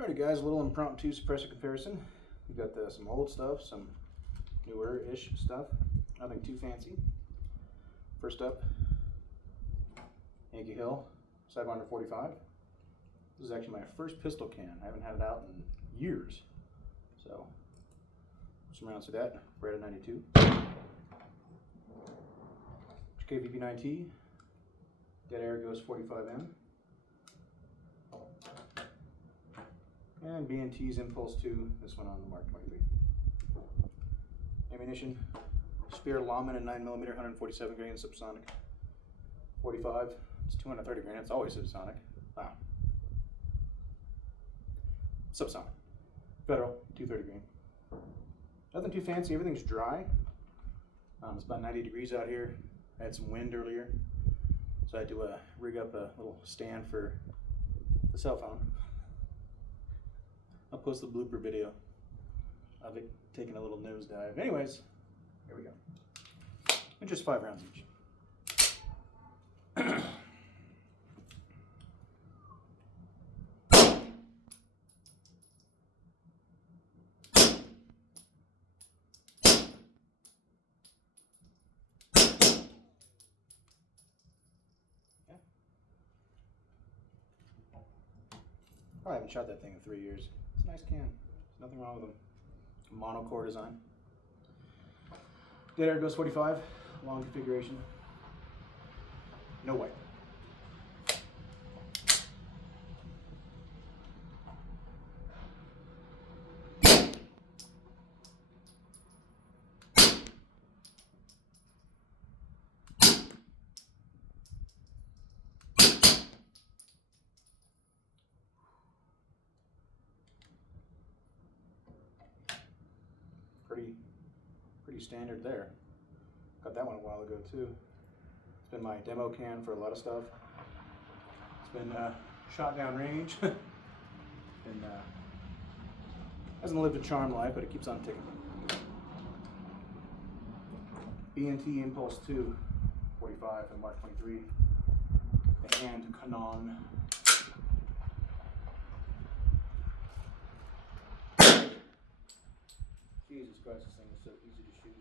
Alrighty guys, a little impromptu suppressor comparison. We've got some old stuff, some newer-ish stuff, nothing too fancy. First up, Yankee Hill 745. This is actually my first pistol can. I haven't had it out in years. So, some rounds to that. Beretta 92. HK VP9T. Dead Air Ghost 45M. And B&T's Impulse 2, this one on the Mark 23. Ammunition, Spear Lawman and 9mm, 147 grain subsonic. 45, it's 230 grain, it's always subsonic. Wow. Subsonic. Federal, 230 grain. Nothing too fancy, everything's dry. It's about 90 degrees out here. I had some wind earlier, so I had to rig up a little stand for the cell phone. I'll post the blooper video of it taking a little nosedive. Anyways, here we go. And just 5 rounds each. I haven't shot that thing in 3 years. It's a nice can. There's nothing wrong with them. Monocore design. Dead Air Ghost 45, long configuration. No white. Pretty standard there. Got that one a while ago too. It's been my demo can for a lot of stuff. It's been shot down range. Hasn't lived a charmed life, but it keeps on ticking. B&T Impulse 2, 45 and Mark 23. The hand Canon. Jesus Christ, this thing is so easy to shoot.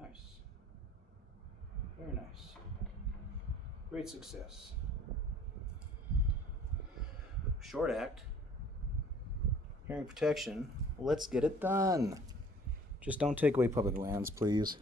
Nice. Very nice. Great success. Short act. Hearing protection. Let's get it done. Just don't take away public lands, please.